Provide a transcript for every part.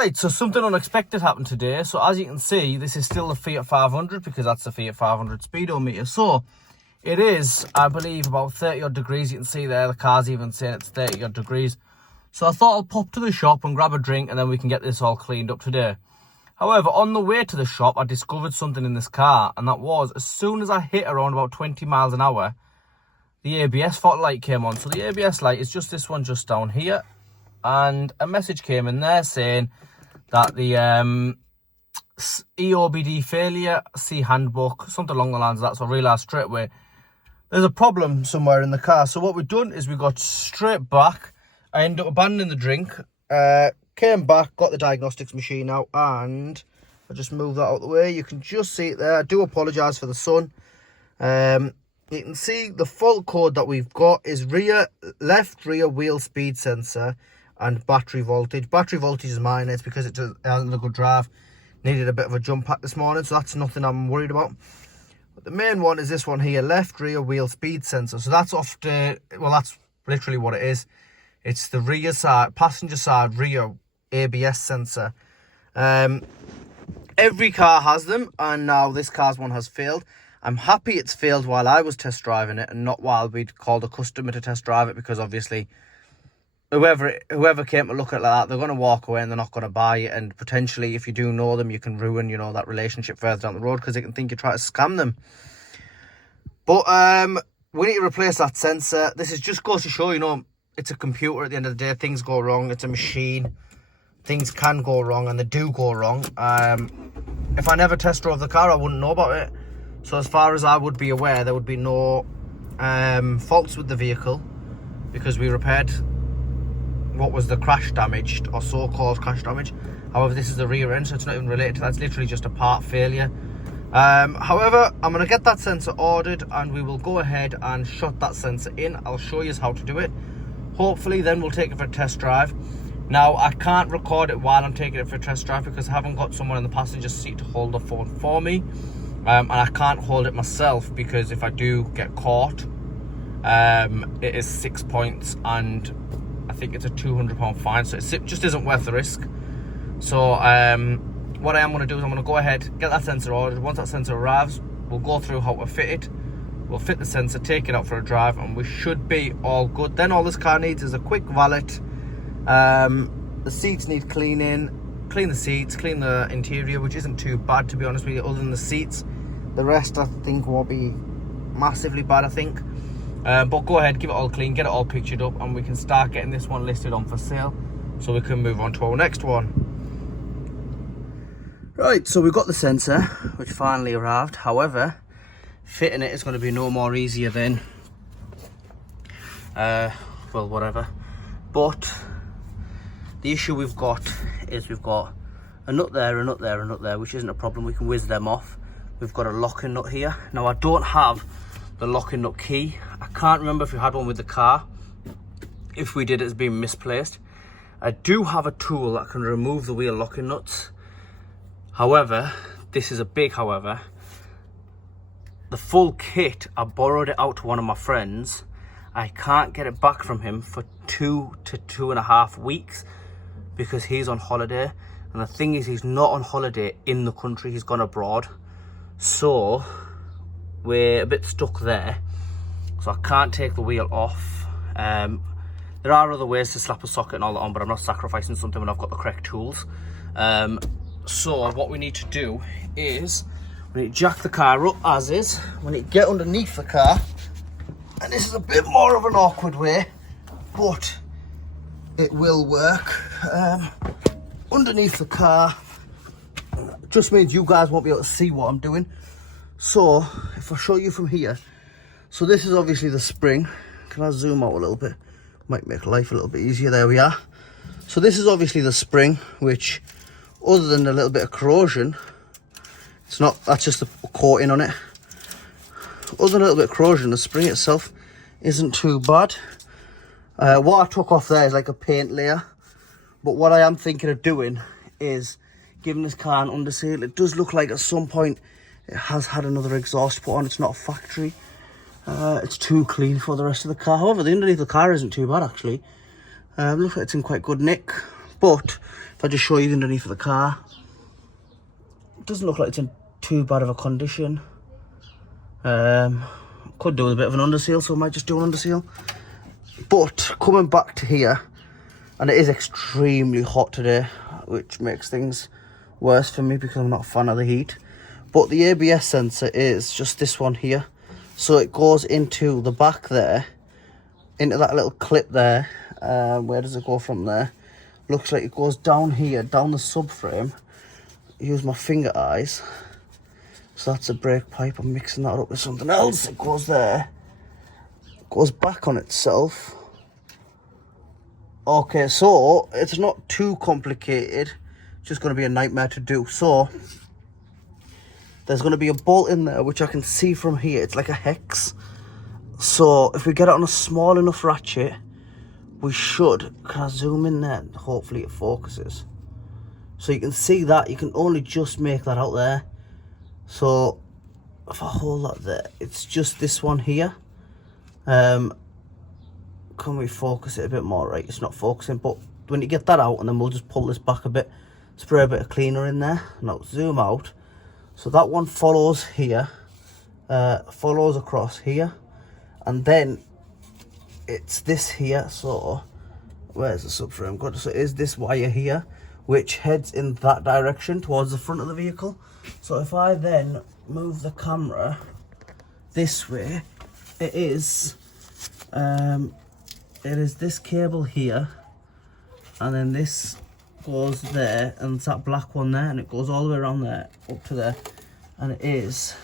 Right, so something unexpected happened today. So as you can see, this is still the Fiat 500 because that's the Fiat 500 speedometer. So it is, I believe, about 30 odd degrees. You can see there, the car's even saying it's 30 odd degrees. So I thought I'll pop to the shop and grab a drink and then we can get this all cleaned up today. However, on the way to the shop, I discovered something in this car, and that was, as soon as I hit around about 20 miles an hour, the ABS fault light came on. So the ABS light is just this one just down here. And a message came in there saying that the EOBD failure, see handbook, something along the lines of that. So I realised straight away there's a problem somewhere in the car. So what we've done is we got straight back. I ended up abandoning the drink, came back, got the diagnostics machine out, and I'll just move that out of the way. You can just see it there. I do apologise for the sun. You can see the fault code that we've got is left rear wheel speed sensor and battery voltage. Battery voltage is mine. It's because it hasn't a good drive. Needed a bit of a jump pack this morning, so that's nothing I'm worried about. But the main one is this one here, left rear wheel speed sensor. So that's off the, well, that's literally what it is. It's the rear side, passenger side rear ABS sensor. Every car has them, and now this car's one has failed. I'm happy it's failed while I was test driving it and not while we'd called a customer to test drive it, because obviously whoever came to look at it like that, they're going to walk away and they're not going to buy it. And potentially, if you do know them, you can ruin, that relationship further down the road because they can think you try to scam them. But we need to replace that sensor. This is just goes to show, it's a computer at the end of the day. Things go wrong. It's a machine. Things can go wrong, and they do go wrong. If I never test drove the car, I wouldn't know about it. So as far as I would be aware, there would be no faults with the vehicle, because we repaired what was the crash damaged, or so-called crash damage. However, this is the rear end, so it's not even related to that. It's literally just a part failure. However, I'm going to get that sensor ordered, and we will go ahead and shut that sensor in. I'll show you how to do it. Hopefully then we'll take it for a test drive. Now, I can't record it while I'm taking it for a test drive because I haven't got someone in the passenger seat to hold the phone for me. And I can't hold it myself because if I do get caught, it is 6 points and I think it's a £200 fine. So it just isn't worth the risk. So what I am going to do is I'm going to go ahead, get that sensor ordered. Once that sensor arrives, we'll go through how to fit it. We'll fit the sensor, take it out for a drive, and we should be all good. Then all this car needs is a quick valet. The seats need cleaning. Clean the seats, clean the interior, which isn't too bad, to be honest with you, other than the seats. The rest, I think, won't be massively bad, I think. But go ahead, give it all clean, get it all pictured up, and we can start getting this one listed on for sale, so we can move on to our next one. Right, so we've got the sensor, which finally arrived. However, fitting it is going to be no more easier than, well, whatever. But the issue we've got is we've got a nut there, a nut there, a nut there, which isn't a problem. We can whiz them off. We've got a locking nut here. Now, I don't have the locking nut key. I can't remember if we had one with the car. If we did, it's been misplaced. I do have a tool that can remove the wheel locking nuts. However, this is a big however. The full kit, I borrowed it out to one of my friends. I can't get it back from him for 2 to 2.5 weeks because he's on holiday. And the thing is, he's not on holiday in the country, he's gone abroad. So we're a bit stuck there. So I can't take the wheel off. There are other ways to slap a socket and all that on, but I'm not sacrificing something when I've got the correct tools. So what we need to do is we need to jack the car up as is. We need to get underneath the car. And this is a bit more of an awkward way, but it will work. Underneath the car just means you guys won't be able to see what I'm doing. So if I show you from here, so this is obviously the spring. Can I zoom out a little bit? Might make life a little bit easier. There we are. So this is obviously the spring, which other than a little bit of corrosion, it's not, that's just a coating on it. Other than a little bit of corrosion, the spring itself isn't too bad. What I took off there is like a paint layer. But what I am thinking of doing is giving this car an underseal. It does look like at some point it has had another exhaust put on. It's not a factory. It's too clean for the rest of the car. However, the underneath of the car isn't too bad actually. Looks like it's in quite good nick. But if I just show you underneath of the car, it doesn't look like it's in too bad of a condition. Could do with a bit of an underseal, so I might just do an underseal. But coming back to here, and it is extremely hot today, which makes things worse for me because I'm not a fan of the heat. But the ABS sensor is just this one here. So it goes into the back there, into that little clip there. Where does it go from there? Looks like it goes down here, down the subframe. Use my finger eyes. So that's a brake pipe. I'm mixing that up with something else. It goes there. It goes back on itself. Okay, so it's not too complicated. It's just going to be a nightmare to do. So there's going to be a bolt in there, which I can see from here. It's like a hex. So if we get it on a small enough ratchet, we should. Can I zoom in there? Hopefully it focuses. So you can see that. You can only just make that out there. So if I hold that there, it's just this one here. Can we focus it a bit more? Right, it's not focusing, but when you get that out, and then we'll just pull this back a bit, spray a bit of cleaner in there. Now zoom out. So that one follows here, follows across here, and then it's this here. So where's the subframe got? So it is this wire here, which heads in that direction towards the front of the vehicle. So if I then move the camera this way, it is this cable here, and then this goes there, and it's that black one there, and it goes all the way around there up to there, and it is,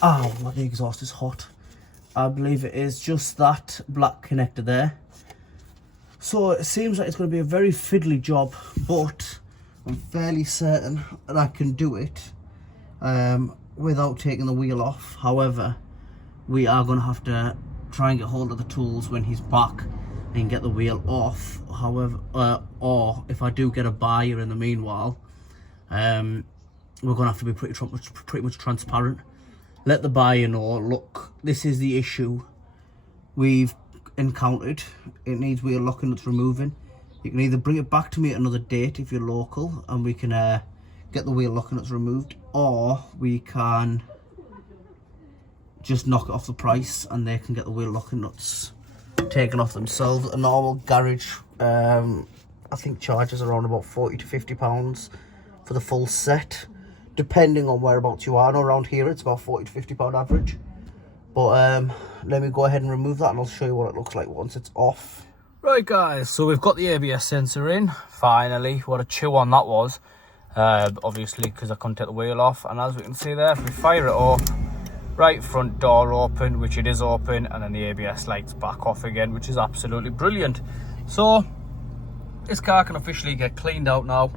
oh, the exhaust is hot. I believe it is just that black connector there. So it seems like it's going to be a very fiddly job, but I'm fairly certain that I can do it without taking the wheel off. However, we are going to have to try and get hold of the tools when he's back and get the wheel off. However, or if I do get a buyer in the meanwhile, we're going to have to be pretty much transparent. Let the buyer know, look, this is the issue we've encountered. It needs wheel locking nuts removing. You can either bring it back to me at another date if you're local, and we can get the wheel locking nuts removed, or we can just knock it off the price and they can get the wheel locking nuts taken off themselves. A normal garage, I think, charges around about £40 to £50 for the full set, depending on whereabouts you are. I know around here it's about £40 to £50 average. But let me go ahead and remove that, and I'll show you what it looks like once it's off. Right guys, so we've got the ABS sensor in, finally. What a chew on that was, obviously because I couldn't take the wheel off. And as we can see there, if we fire it up, right front door open, which it is open, and then the ABS lights back off again, which is absolutely brilliant. So this car can officially get cleaned out now.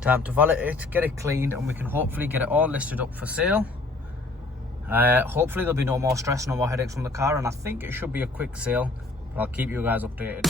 Time to valet it, get it cleaned, and we can hopefully get it all listed up for sale. Hopefully there'll be no more stress, no more headaches from the car, and I think it should be a quick sale. I'll keep you guys updated.